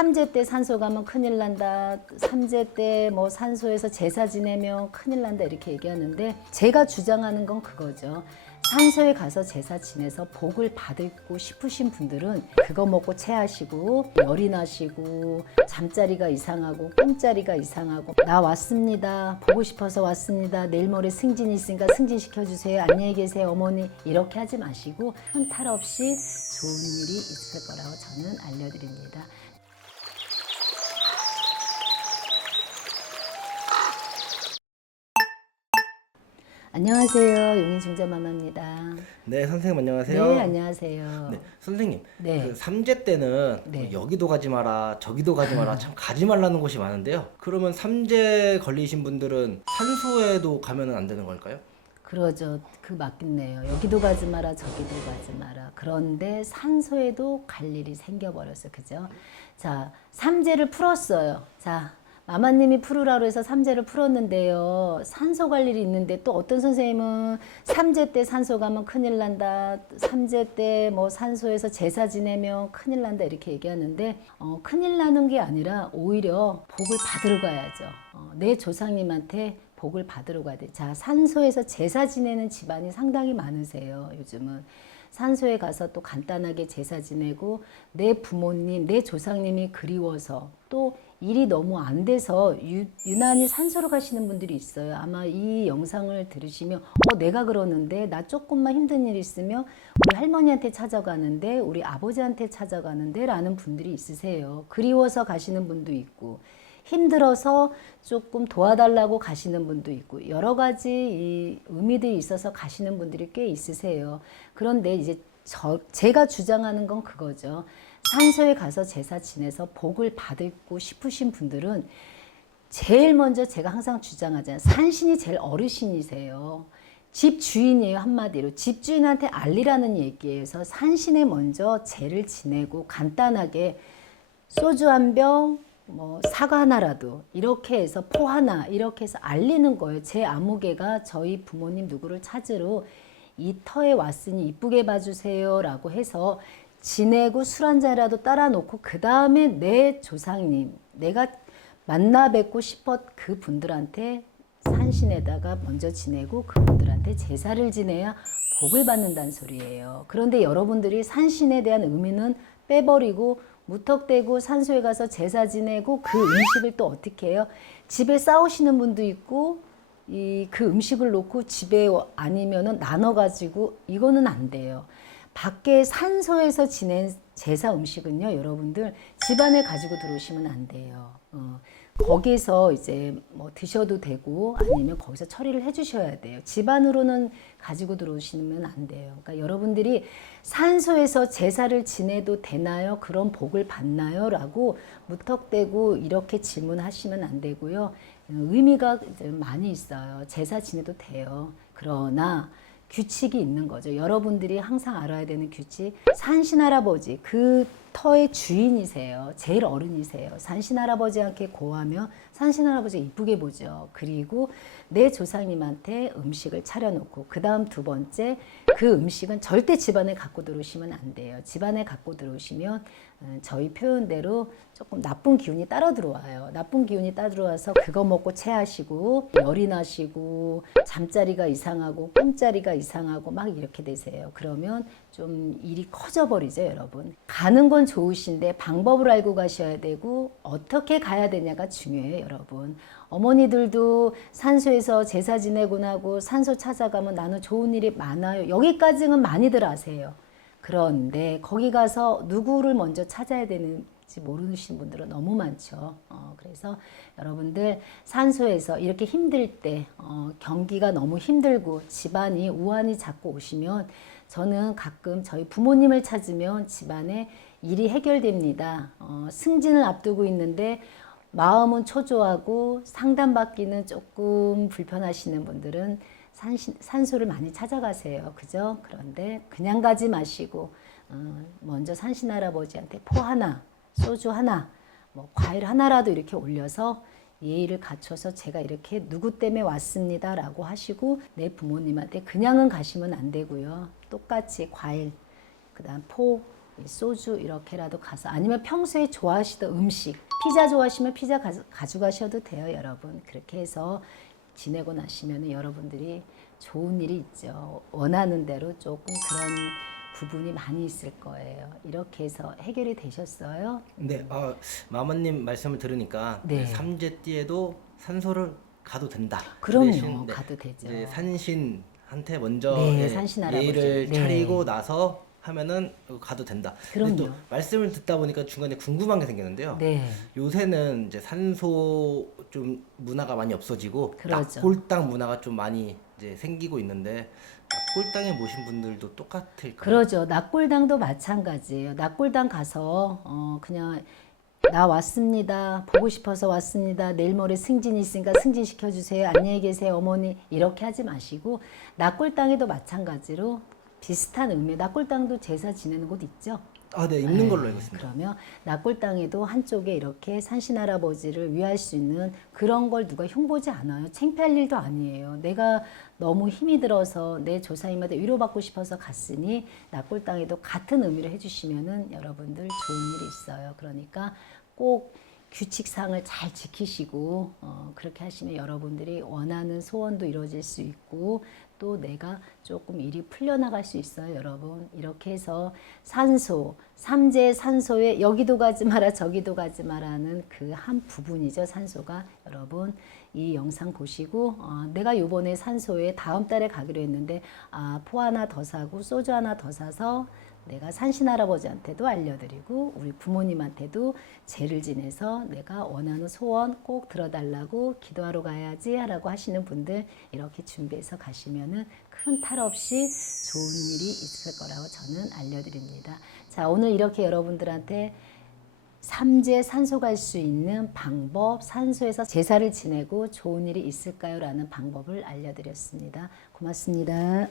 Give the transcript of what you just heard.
삼재 때 산소 가면 큰일 난다. 삼재 때 뭐 산소에서 제사 지내면 큰일 난다 이렇게 얘기하는데 제가 주장하는 건 그거죠. 산소에 가서 제사 지내서 복을 받고 싶으신 분들은 그거 먹고 체하시고 열이 나시고 잠자리가 이상하고 꿈자리가 이상하고 나 왔습니다. 보고 싶어서 왔습니다. 내일 모레 승진이 있으니까 승진시켜주세요. 안녕히 계세요 어머니 이렇게 하지 마시고 큰 탈 없이 좋은 일이 있을 거라고 저는 알려드립니다. 안녕하세요. 용인중자마마입니다. 네, 선생님 안녕하세요. 네, 안녕하세요. 네, 선생님. 네. 그 삼재 때는 네. 뭐 여기도 가지 마라, 저기도 가지 마라, 참 가지 말라는 곳이 많은데요. 그러면 삼재 걸리신 분들은 산소에도 가면은 안 되는 걸까요? 그러죠. 그 맞겠네요. 여기도 가지 마라, 저기도 가지 마라. 그런데 산소에도 갈 일이 생겨버렸어요. 그죠? 자, 삼재를 풀었어요. 자, 마마님이 풀으라고 해서 삼재를 풀었는데요. 산소 갈 일이 있는데 또 어떤 선생님은 삼재 때 산소 가면 큰일 난다. 삼재 때 뭐 산소에서 제사 지내면 큰일 난다. 이렇게 얘기하는데 큰일 나는 게 아니라 오히려 복을 받으러 가야죠. 내 조상님한테 복을 받으러 가야 돼. 자, 산소에서 제사 지내는 집안이 상당히 많으세요. 요즘은. 산소에 가서 또 간단하게 제사 지내고 내 부모님, 내 조상님이 그리워서 또 일이 너무 안 돼서 유난히 산소로 가시는 분들이 있어요. 아마 이 영상을 들으시면 내가 그러는데 나 조금만 힘든 일 있으면 우리 할머니한테 찾아가는데 우리 아버지한테 찾아가는데 라는 분들이 있으세요. 그리워서 가시는 분도 있고 힘들어서 조금 도와달라고 가시는 분도 있고 여러 가지 이 의미들이 있어서 가시는 분들이 꽤 있으세요. 그런데 이제 제가 주장하는 건 그거죠. 산소에 가서 제사 지내서 복을 받고 싶으신 분들은 제일 먼저 제가 항상 주장하잖아요. 산신이 제일 어르신이세요. 집 주인이에요. 한마디로 집주인한테 알리라는 얘기예요. 그래서 산신에 먼저 제를 지내고 간단하게 소주 한 병, 뭐 사과 하나라도 이렇게 해서 포 하나 이렇게 해서 알리는 거예요. 제 아무개가 저희 부모님 누구를 찾으러 이 터에 왔으니 이쁘게 봐주세요 라고 해서 지내고 술 한 잔이라도 따라 놓고 그 다음에 내 조상님 내가 만나 뵙고 싶었 그 분들한테 산신에다가 먼저 지내고 그분들한테 제사를 지내야 복을 받는다는 소리예요. 그런데 여러분들이 산신에 대한 의미는 빼버리고 무턱대고 산소에 가서 제사 지내고 그 음식을 또 어떻게 해요? 집에 싸우시는 분도 있고 그 음식을 놓고 집에 아니면은 나눠가지고 이거는 안 돼요. 밖에 산소에서 지낸 제사 음식은요, 여러분들 집안에 가지고 들어오시면 안 돼요. 거기서 이제 뭐 드셔도 되고 아니면 거기서 처리를 해주셔야 돼요. 집안으로는 가지고 들어오시면 안 돼요. 그러니까 여러분들이 산소에서 제사를 지내도 되나요? 그런 복을 받나요? 라고 무턱대고 이렇게 질문하시면 안 되고요. 의미가 많이 있어요. 제사 지내도 돼요. 그러나 규칙이 있는 거죠. 여러분들이 항상 알아야 되는 규칙. 산신할아버지, 그 터의 주인이세요. 제일 어른이세요. 산신할아버지한테 고하면 산신할아버지가 이쁘게 보죠. 그리고 내 조상님한테 음식을 차려놓고 그 다음 두 번째 그 음식은 절대 집안에 갖고 들어오시면 안 돼요. 집안에 갖고 들어오시면 저희 표현대로 조금 나쁜 기운이 따라 들어와요. 나쁜 기운이 따라 들어와서 그거 먹고 체하시고 열이 나시고 잠자리가 이상하고 꿈자리가 이상하고 막 이렇게 되세요. 그러면 좀 일이 커져버리죠, 여러분. 가는 건 좋으신데 방법을 알고 가셔야 되고 어떻게 가야 되냐가 중요해요, 여러분. 어머니들도 산소에서 제사 지내고 나고 산소 찾아가면 나는 좋은 일이 많아요. 여기까지는 많이들 아세요. 그런데 거기 가서 누구를 먼저 찾아야 되는지 모르시는 분들은 너무 많죠. 그래서 여러분들 산소에서 이렇게 힘들 때 경기가 너무 힘들고 집안이 우환이 자꾸 오시면 저는 가끔 저희 부모님을 찾으면 집안에 일이 해결됩니다. 승진을 앞두고 있는데 마음은 초조하고 상담받기는 조금 불편하시는 분들은 산소를 많이 찾아가세요. 그죠? 그런데 그냥 가지 마시고 먼저 산신할아버지한테 포 하나, 소주 하나, 뭐 과일 하나라도 이렇게 올려서 예의를 갖춰서 제가 이렇게 누구 때문에 왔습니다 라고 하시고 내 부모님한테 그냥은 가시면 안 되고요. 똑같이 과일, 그 다음 포 이 소주 이렇게라도 가서 아니면 평소에 좋아하시던 음식 피자 좋아하시면 피자 가져가셔도 돼요, 여러분. 그렇게 해서 지내고 나시면 여러분들이 좋은 일이 있죠. 원하는 대로 조금 그런 부분이 많이 있을 거예요. 이렇게 해서 해결이 되셨어요? 네, 마마님 말씀을 들으니까 네. 삼재띠에도 산소를 가도 된다. 그럼요. 그 대신, 가도 되죠. 이제 산신한테 먼저 네, 예, 산신 할아버지. 예의를 네. 차리고 나서 하면은 가도 된다. 근데 그럼요. 또 말씀을 듣다 보니까 중간에 궁금한 게 생기는데요. 네. 요새는 이제 산소 좀 문화가 많이 없어지고 그러죠. 낙골당 문화가 좀 많이 이제 생기고 있는데 낙골당에 모신 분들도 똑같을까요? 그러죠. 낙골당도 마찬가지예요. 낙골당 가서 그냥 나 왔습니다. 보고 싶어서 왔습니다. 내일 모레 승진이 있으니까 승진 시켜주세요. 안녕히 계세요, 어머니. 이렇게 하지 마시고 낙골당에도 마찬가지로 비슷한 의미. 낙골당도 제사 지내는 곳 있죠. 네, 있는 걸로 알고 있습니다. 그러면 낙골당에도 한쪽에 이렇게 산신할아버지를 위할 수 있는 그런 걸 누가 흉보지 않아요. 창피할 일도 아니에요. 내가 너무 힘이 들어서 내 조상님한테 위로받고 싶어서 갔으니 낙골당에도 같은 의미를 해주시면은 여러분들 좋은 일이 있어요. 그러니까 꼭 규칙상을 잘 지키시고 그렇게 하시면 여러분들이 원하는 소원도 이루어질 수 있고 또 내가 조금 일이 풀려나갈 수 있어요, 여러분. 이렇게 해서 산소, 삼재 산소에 여기도 가지 마라 저기도 가지 마라는 그 한 부분이죠, 산소가. 여러분 이 영상 보시고 내가 요번에 산소에 다음 달에 가기로 했는데 포 하나 더 사고 소주 하나 더 사서 내가 산신할아버지한테도 알려드리고 우리 부모님한테도 제를 지내서 내가 원하는 소원 꼭 들어달라고 기도하러 가야지 하라고 하시는 분들 이렇게 준비해서 가시면은 큰 탈 없이 좋은 일이 있을 거라고 저는 알려드립니다. 자, 오늘 이렇게 여러분들한테 삼재 산소 갈 수 있는 방법, 산소에서 제사를 지내고 좋은 일이 있을까요? 라는 방법을 알려드렸습니다. 고맙습니다.